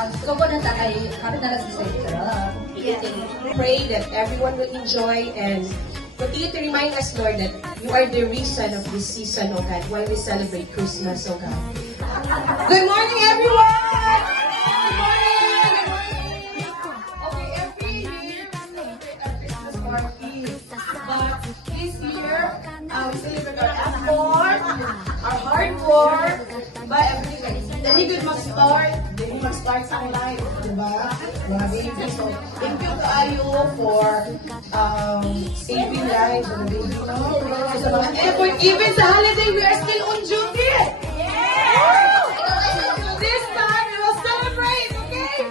So, kung nata kay kapit na lang sa sarap. Pray that everyone will enjoy and continue to remind us, Lord, that you are the reason of this season, oh God, while we celebrate Christmas, oh God. Good morning, everyone! Good morning! Okay, every year we celebrate our Christmas party. But this year, we celebrate our effort, our hard work, but everything. Dali good mag-start sa life, diba? Mga baby. So, thank you kaayo for saving lives of the baby, no? Sa mga effort, even sa holiday, we are still on duty! This time, we will celebrate, okay?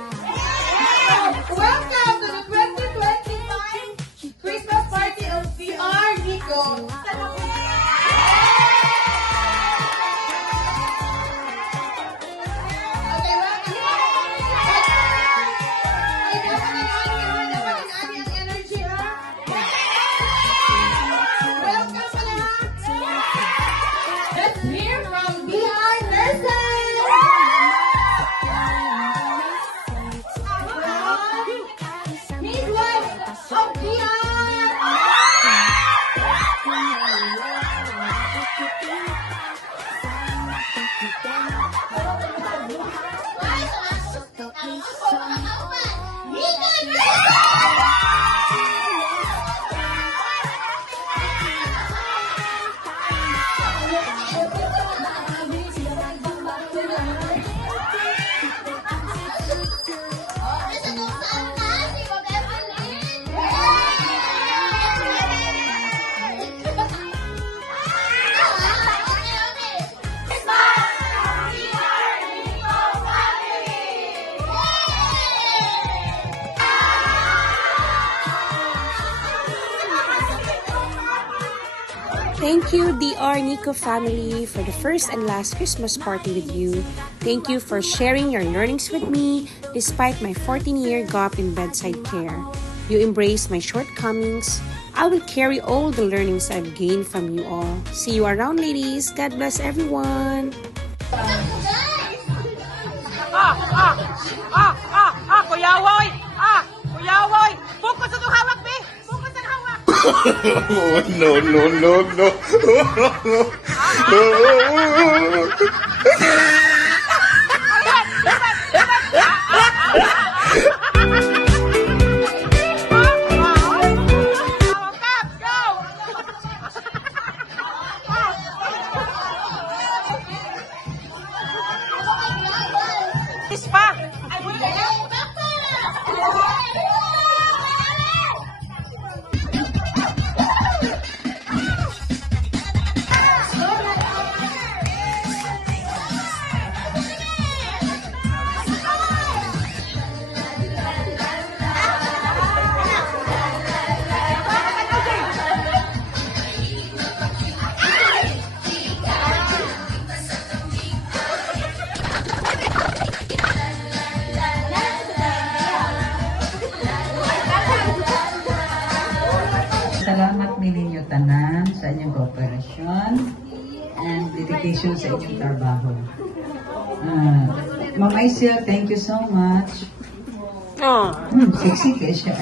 Welcome to the 2025 Christmas party of DR Nico. Thank you, DR Nico family, for the first and last Christmas party with you. Thank you for sharing your learnings with me despite my 14-year gap in bedside care. You embraced my shortcomings. I will carry all the learnings I've gained from you all. See you around, ladies. God bless everyone. Kuyawoy! Kuyawoy! Focus sa hawak, be! Focus sa hawak! No, no, no, no. Pa! Salamat ninyo tanan sa inyong cooperation and dedication sa inyong trabaho. Ma'am Aisel, thank you so much. Sexy kayo siya.